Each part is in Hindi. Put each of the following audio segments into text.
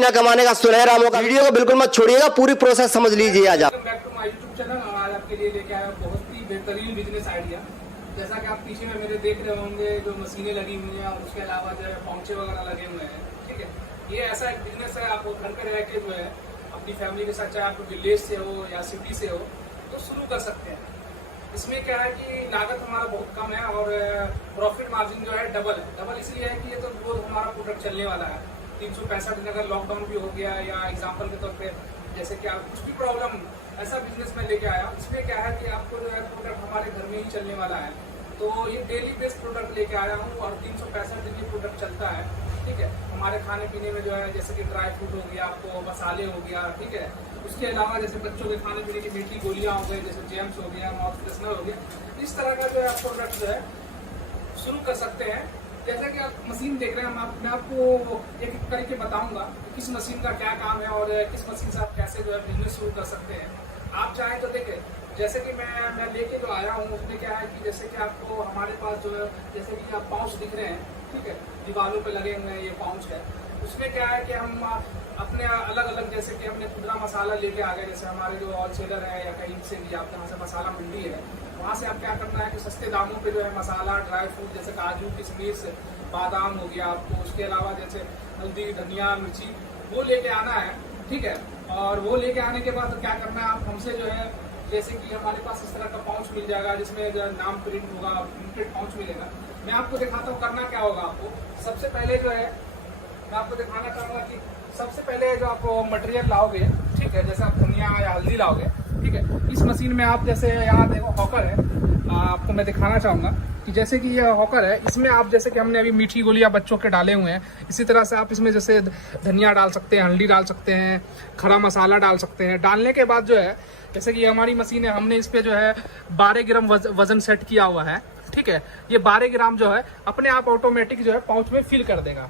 महीना कमाने का सुनहरा मौका। वीडियो को बिल्कुल मत छोड़िएगा, पूरी प्रोसेस समझ लीजिए। आज आप back to my YouTube channel. आज आपके लिए लेके आया बहुत ही बेहतरीन बिजनेस आइडिया। जैसा कि आप पीछे में मेरे देख रहे होंगे जो मशीनें लगी हुई हैं और उसके अलावा जो है पहुंचे वगैरह लगे हुए हैं। ठीक है, ये ऐसा एक बिजनेस है, आप घर पे रह के जो है अपनी फैमिली के साथ, चाहे आप विलेज से हो या सिटी से हो, तो शुरू कर सकते हैं। इसमें क्या है कि लागत हमारा बहुत कम है और प्रॉफिट मार्जिन जो है डबल है। डबल इसलिए है कि ये तो रोज हमारा प्रोडक्ट चलने वाला है 365 दिन। अगर लॉकडाउन भी हो गया या एग्जाम्पल के तौर पे जैसे कि आप कुछ भी प्रॉब्लम, ऐसा बिजनेस में लेके आया। इसमें क्या है कि आपको जो है प्रोडक्ट हमारे घर में ही चलने वाला है। तो ये डेली बेस्ड प्रोडक्ट लेके आया हूँ और 365 दिन ये प्रोडक्ट चलता है। ठीक है, हमारे खाने पीने में जो है जैसे कि ड्राई फ्रूट हो गया, आपको मसाले हो गया। ठीक है, उसके अलावा जैसे बच्चों के खाने पीने की मीठी गोलियां हो गई, जैसे जेम्स हो गया, माउथ फ्रेशनर हो गया, इस तरह का जो है प्रोडक्ट जो है शुरू कर सकते हैं। जैसे कि आप मशीन देख रहे हैं, मैं आपको एक एक करके बताऊंगा कि किस मशीन का क्या काम है और किस मशीन से आप कैसे जो है बिजनेस शुरू कर सकते हैं। आप चाहें तो देखें, जैसे कि मैं लेके जो आया हूँ उसमें क्या है कि जैसे कि आपको हमारे पास जो है जैसे कि आप पाउच दिख रहे हैं, ठीक है, दीवारों पे लगे हुए हैं, ये पाउच है। उसमें क्या है कि हम अपने अलग अलग जैसे कि हमने खुदरा मसाला लेके आ गए। जैसे हमारे जो होलसेलर है या कहीं से भी आप जहाँ से मसाला मंडी है, वहाँ से आप क्या करना है कि सस्ते दामों पे जो है मसाला, ड्राई फ्रूट जैसे काजू, किशमिश, बादाम हो गया आपको, उसके अलावा जैसे हल्दी, धनिया, मिर्ची, वो लेके आना है। ठीक है, और वो लेके आने के बाद क्या करना है, आप हमसे जो है जैसे कि हमारे पास इस तरह का पाउच मिल जाएगा जिसमें जो नाम प्रिंट होगा, प्रिंटेड पाउच मिलेगा। मैं आपको दिखाता हूँ करना क्या होगा। आपको सबसे पहले जो है मैं आपको दिखाना चाहूंगा कि सबसे पहले जो आप मटेरियल लाओगे, ठीक है, जैसे आप धनिया या हल्दी लाओगे, ठीक है, इस मशीन में आप जैसे यहाँ देखो हॉकर है, आपको मैं दिखाना चाहूंगा कि जैसे कि ये हॉकर है, इसमें आप जैसे कि हमने अभी मीठी गोलियां बच्चों के डाले हुए हैं, इसी तरह से आप इसमें जैसे धनिया डाल सकते हैं, हल्दी डाल सकते हैं, खड़ा मसाला डाल सकते हैं। डालने के बाद जो है जैसे कि हमारी मशीन है, हमने इस पे जो है 12 ग्राम वजन सेट किया हुआ है। ठीक है, ये 12 ग्राम जो है अपने आप ऑटोमेटिक जो है पाउच में फिल कर देगा।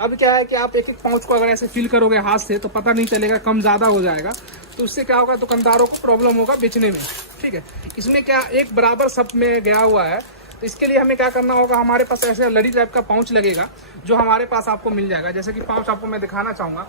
अब क्या है कि आप एक एक पाउच को अगर ऐसे फिल करोगे हाथ से तो पता नहीं चलेगा, कम ज्यादा हो जाएगा, तो उससे क्या होगा, दुकानदारों को प्रॉब्लम होगा बेचने में। ठीक है, इसमें क्या एक बराबर सब में गया हुआ है, तो इसके लिए हमें क्या करना होगा, हमारे पास ऐसे लड़ी टाइप का पाउच लगेगा जो हमारे पास आपको मिल जाएगा। जैसे कि पाउच आपको मैं दिखाना चाहूंगा,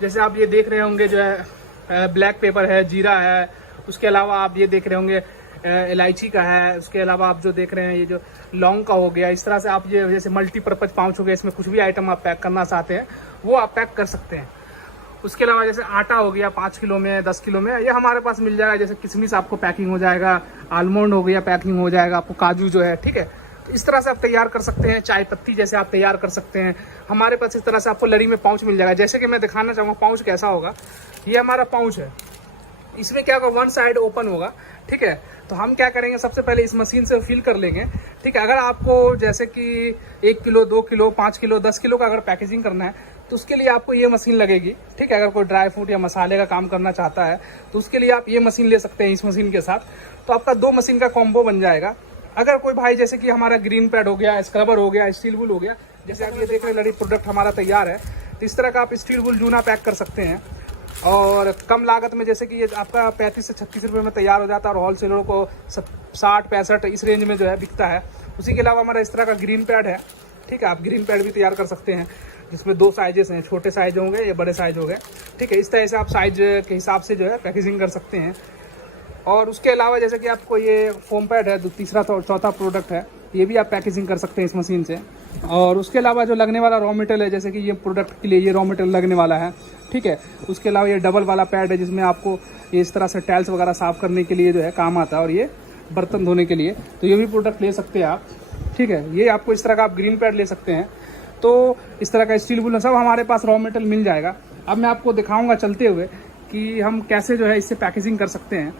जैसे आप ये देख रहे होंगे जो है ब्लैक पेपर है, जीरा है, उसके अलावा आप ये देख रहे होंगे इलायची का है, उसके अलावा आप जो देख रहे हैं ये जो लौंग का हो गया। इस तरह से आप ये जैसे मल्टीपर्पज पाउच हो गया, इसमें कुछ भी आइटम आप पैक करना चाहते हैं वो आप पैक कर सकते हैं। उसके अलावा जैसे आटा हो गया 5 किलो में, 10 किलो में, ये हमारे पास मिल जाएगा। जैसे किशमिश आपको पैकिंग हो जाएगा, आलमंड हो गया पैकिंग हो जाएगा, आपको काजू जो है। ठीक है, तो इस तरह से आप तैयार कर सकते हैं। चाय पत्ती जैसे आप तैयार कर सकते हैं, हमारे पास इस तरह से आपको लड़ी में पाउच मिल जाएगा। जैसे कि मैं दिखाना चाहूँगा पाउच कैसा होगा। ये हमारा पाउच है, इसमें क्या होगा, वन साइड ओपन होगा। ठीक है, तो हम क्या करेंगे, सबसे पहले इस मशीन से फिल कर लेंगे। ठीक है, अगर आपको जैसे कि 1 किलो, 2 किलो, 5 किलो, 10 किलो का अगर पैकेजिंग करना है तो उसके लिए आपको ये मशीन लगेगी। ठीक है, अगर कोई ड्राई फ्रूट या मसाले का काम करना चाहता है तो उसके लिए आप ये मशीन ले सकते हैं इस मशीन के साथ। तो आपका 2 मशीन का कॉम्बो बन जाएगा। अगर कोई भाई जैसे कि हमारा ग्रीन पैड हो गया, स्क्रबर हो गया, स्टील वूल हो गया, जैसे आप ये देख रहे हैं लड़ी प्रोडक्ट हमारा तैयार है, तो इस तरह का आप स्टील वूल जूना पैक कर सकते हैं और कम लागत में। जैसे कि ये आपका 35 से 36 रुपये में तैयार हो जाता है और होलसेलरों को 60-65 इस रेंज में जो है बिकता है। उसी के अलावा हमारा इस तरह का ग्रीन पैड है। ठीक है, आप ग्रीन पैड भी तैयार कर सकते हैं जिसमें 2 साइजेस हैं, छोटे साइज होंगे या बड़े साइज हो गए। ठीक है, इस तरह से आप साइज के हिसाब से जो है पैकेजिंग कर सकते हैं। और उसके अलावा जैसे कि आपको ये फोम पैड है, तीसरा चौथा प्रोडक्ट है, ये भी आप पैकेजिंग कर सकते हैं इस मशीन से। और उसके अलावा जो लगने वाला रॉ मटेरियल है, जैसे कि ये प्रोडक्ट के लिए ये रॉ मटेरियल लगने वाला है। ठीक है, उसके अलावा ये डबल वाला पैड है जिसमें आपको ये इस तरह से टाइल्स वगैरह साफ करने के लिए जो है काम आता है, और ये बर्तन धोने के लिए, तो ये भी प्रोडक्ट ले सकते हैं आप। ठीक है, ये आपको इस तरह का आप ग्रीन पैड ले सकते हैं। तो इस तरह का स्टील वूल सब हमारे पास रॉ मटेरियल मिल जाएगा। अब मैं आपको दिखाऊंगा चलते हुए कि हम कैसे जो है इससे पैकेजिंग कर सकते हैं।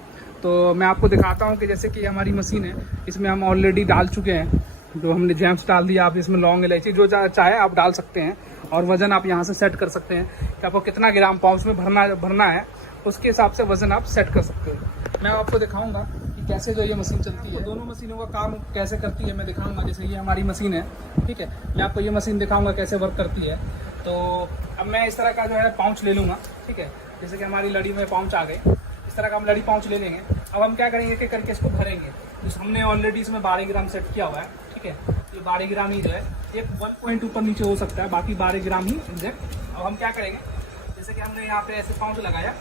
तो मैं आपको दिखाता हूँ कि जैसे कि हमारी मशीन है, इसमें हम ऑलरेडी डाल चुके हैं, जो हमने जैम्स डाल दिया। आप इसमें लौंग, इलायची जो चाहे आप डाल सकते हैं और वजन आप यहाँ से सेट कर सकते हैं कि आपको कितना ग्राम पाउच में भरना है, उसके हिसाब से वजन आप सेट कर सकते हैं। मैं आपको दिखाऊंगा कि कैसे जो ये मशीन चलती है, दोनों मशीनों का काम कैसे करती है मैं दिखाऊंगा। जैसे ये हमारी मशीन है, ठीक है, मैं आपको ये मशीन दिखाऊंगा कैसे वर्क करती है। तो अब मैं इस तरह का जो है पाउच ले लूँगा। ठीक है, जैसे कि हमारी लड़ी में पाउच आ गए, इस तरह का हम लड़ी पाउच ले लेंगे। अब हम क्या करेंगे कि करके इसको भरेंगे। तो हमने ऑलरेडी इसमें 12 ग्राम सेट किया हुआ है। ठीक है, ये 12 ग्राम ही जो है, ये 1 पॉइंट ऊपर नीचे हो सकता है, बाकी 12 ग्राम ही एग्जैक्ट। अब हम क्या करेंगे, जैसे कि हमने यहाँ पे ऐसे पाउंड लगाया,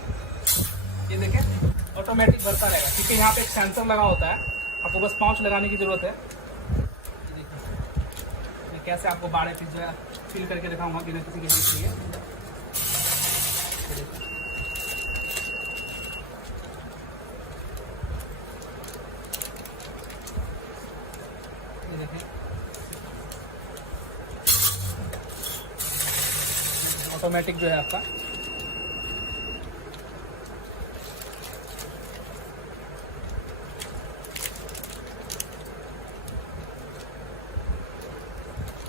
ये देखें ऑटोमेटिक भरता रहेगा, क्योंकि यहाँ पे एक सेंसर लगा होता है, आपको बस पाउच लगाने की जरूरत है। ये देखिए, ये कैसे आपको 12 पीस जो है फिल करके दिखाऊंगा बिना किसी की हेल्प लिए। ये देखिए ऑटोमेटिक जो है आपका।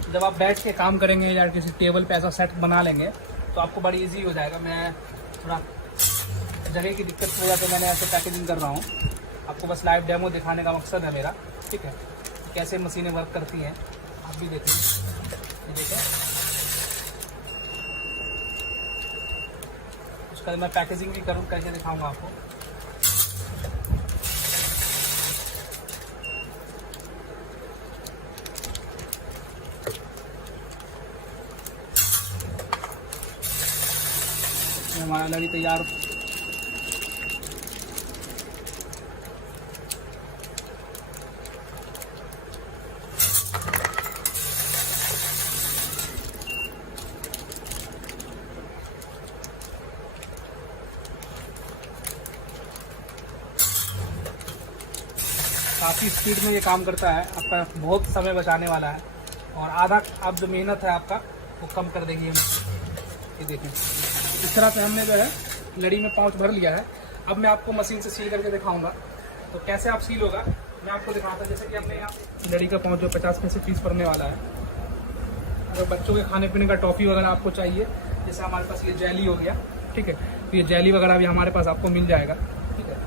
जब आप बैठ के काम करेंगे या किसी टेबल पे ऐसा सेट बना लेंगे तो आपको बड़ी इजी हो जाएगा। मैं थोड़ा जगह की दिक्कत की वजह से मैंने ऐसे पैकेजिंग कर रहा हूँ, आपको बस लाइव डेमो दिखाने का मकसद है मेरा, ठीक है। कैसे मशीनें वर्क करती हैं आप भी देखिए। ये देखें, उसका मैं पैकेजिंग भी करूँ करके दिखाऊंगा आपको। हमारा लड़ी तैयार। काफ़ी स्पीड में ये काम करता है, आपका बहुत समय बचाने वाला है और आधा आप जो मेहनत है आपका वो कम कर देगी। ये देखिए इस तरह से हमने जो है लड़ी में पाउच भर लिया है। अब मैं आपको मशीन से सील करके दिखाऊंगा तो कैसे आप सील होगा मैं आपको दिखाता। जैसे कि हमने यहाँ लड़ी का पाउच जो 50 पैसे पीस पड़ने वाला है। अगर बच्चों के खाने पीने का टॉफ़ी वगैरह आपको चाहिए, जैसे हमारे पास ये जेली हो गया, ठीक है, तो ये जेली वगैरह भी हमारे पास आपको मिल जाएगा, ठीक है,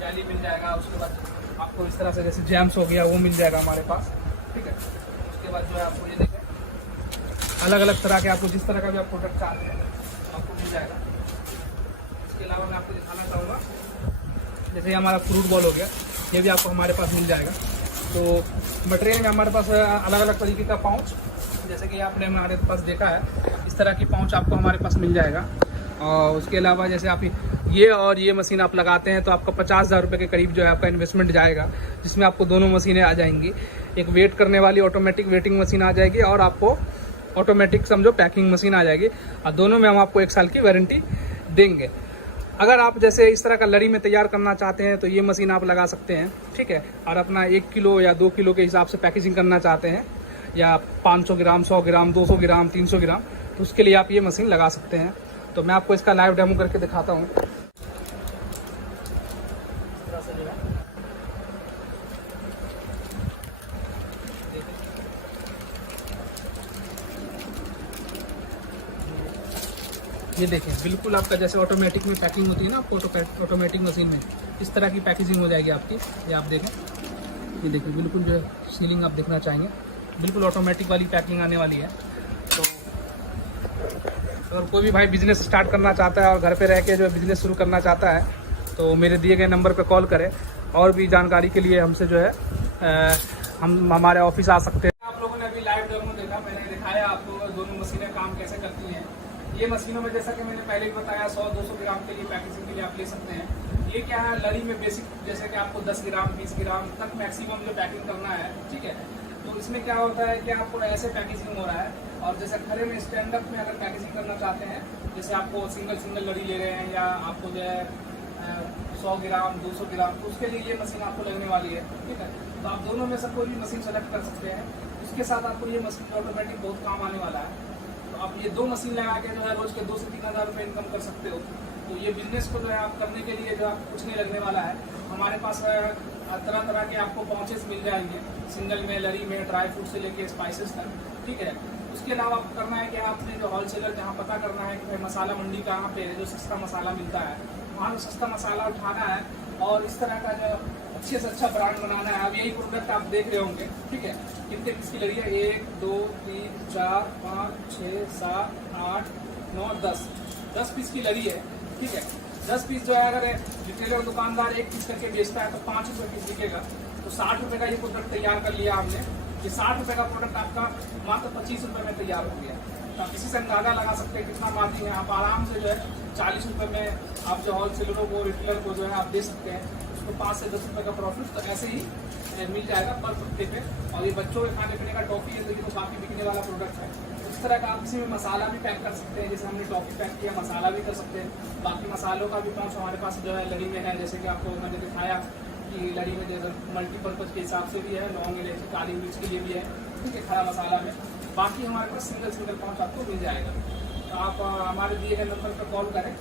जेली मिल जाएगा। उसके बाद आपको इस तरह से जैसे जैम्स हो गया वो मिल जाएगा हमारे पास, ठीक है। उसके बाद जो है आपको ये देखें अलग अलग तरह के आपको जिस तरह का भी आप प्रोडक्ट चाहते हैं आपको मिल जाएगा। इसके अलावा मैं आपको दिखाना चाहूँगा जैसे हमारा फ्रूट बॉल हो गया, ये भी आपको हमारे पास मिल जाएगा। तो मटेरियल में हमारे पास अलग अलग तरीके का पाउच, जैसे कि आपने हमारे पास देखा है इस तरह की पाउच आपको हमारे पास मिल जाएगा। और उसके अलावा जैसे आप ये और ये मशीन आप लगाते हैं तो आपका 50,000 रुपये के करीब जो है आपका इन्वेस्टमेंट जाएगा, जिसमें आपको दोनों मशीनें आ जाएंगी। एक वेट करने वाली ऑटोमेटिक वेटिंग मशीन आ जाएगी और आपको ऑटोमेटिक समझो पैकिंग मशीन आ जाएगी, और दोनों में हम आपको 1 साल की वारंटी देंगे। अगर आप जैसे इस तरह का लड़ी में तैयार करना चाहते हैं तो ये मशीन आप लगा सकते हैं, ठीक है। और अपना 1 किलो या 2 किलो के हिसाब से पैकेजिंग करना चाहते हैं या 500 ग्राम, 100 ग्राम, 200 ग्राम, 300 ग्राम, तो उसके लिए आप ये मशीन लगा सकते हैं। तो मैं आपको इसका लाइव डेमो करके दिखाता हूँ। ये देखें बिल्कुल आपका जैसे ऑटोमेटिक में पैकिंग होती है ना, आपको ऑटोमेटिक मशीन में इस तरह की पैकेजिंग हो जाएगी आपकी। ये आप देखें, ये देखिए बिल्कुल जो है सीलिंग आप देखना चाहेंगे, बिल्कुल ऑटोमेटिक वाली पैकिंग आने वाली है। तो अगर कोई भी भाई बिजनेस स्टार्ट करना चाहता है और घर पे रह के जो बिजनेस शुरू करना चाहता है तो मेरे दिए गए नंबर पे कॉल करें। और भी जानकारी के लिए हमसे जो है हम हमारे ऑफिस आ सकते हैं। आप लोगों ने अभी लाइव डेमो देखा, मैंने दिखाया आपको दोनों मशीनें काम कैसे करती हैं। ये मशीनों में जैसा कि मैंने पहले भी बताया 100-200 ग्राम के लिए पैकेजिंग के लिए आप ले सकते हैं। ये क्या है लड़ी में बेसिक जैसे कि आपको 10 ग्राम 20 ग्राम तक मैक्सिमम जो पैकिंग करना है, ठीक है। तो इसमें क्या होता है कि आपको ऐसे पैकेजिंग हो रहा है, और जैसे खड़े में स्टैंड अप में अगर पैकेजिंग करना चाहते हैं, जैसे आपको सिंगल लड़ी ले रहे हैं या आपको जो है 100 ग्राम 200 ग्राम, तो उसके लिए ये मशीन आपको लगने वाली है, ठीक है। तो आप दोनों में से कोई भी मशीन सेलेक्ट कर सकते हैं। उसके साथ आपको ये मशीन ऑटोमेटिक बहुत काम आने वाला है। तो आप ये 2 मशीन लगा के जो है रोज के 2 से 3 हज़ार रुपये इनकम कर सकते हो। तो ये बिजनेस को जो है आप करने के लिए जो आपको कुछ नहीं लगने वाला है। हमारे पास तरह तरह के आपको पाउचेस मिल जाएंगे, सिंगल में, लड़ी में, ड्राई फ्रूट से लेके स्पाइसेस तक, ठीक है। उसके अलावा आपको करना है कि आपने जो होलसेलर जहाँ पता करना है कि भाई मसाला मंडी कहाँ पे है, जो सस्ता मसाला मिलता है वहाँ से सस्ता मसाला उठाना है और इस तरह का जो अच्छे से अच्छा ब्रांड बनाना है। अब यही प्रोडक्ट आप देख रहे होंगे, ठीक है। कितने पीस की लड़ी है? 1 2 3 4 5 6 7 8 9 10 पीस की लड़ी है, ठीक है। 10 पीस जो है अगर रिटेलर दुकानदार 1 पीस करके बेचता है तो 5 रुपये पीस बिकेगा। तो 60 रुपये का ये प्रोडक्ट तैयार कर लिया हमने। ये 60 रुपये का प्रोडक्ट आपका मात्र 25 रुपये में तैयार हो गया। इसी से अंदाजा लगा सकते हैं कितना मार्जिन है। आप आराम से जो है 40 रुपये में आप जो होलसेलरों को रिटेलर को जो है आप दे सकते हैं, उसको 5 से 10 रुपये का प्रॉफिट तो ऐसे ही मिल जाएगा पर पत्ते पे। और ये बच्चों के खाने पीने का टॉफी है, तो ये तो काफ़ी बिकने वाला प्रोडक्ट है। इस तरह का आप इसमें मसाला भी पैक कर सकते हैं, जैसे हमने टॉफी पैक किया, मसाला भी कर सकते हैं। बाकी मसालों का भी पाउच हमारे पास जो है लड़ी में है, जैसे कि आपको मैंने दिखाया कि लड़ी में जैसे मल्टीपर्पज़ के हिसाब से भी है, लौंग इलायची काली मिर्च के लिए भी है, ठीक है, खड़ा मसाला में। बाकी हमारे पास सिंगल पाउच आपको मिल जाएगा। तो आप हमारे दिए गए नंबर पर कॉल करें।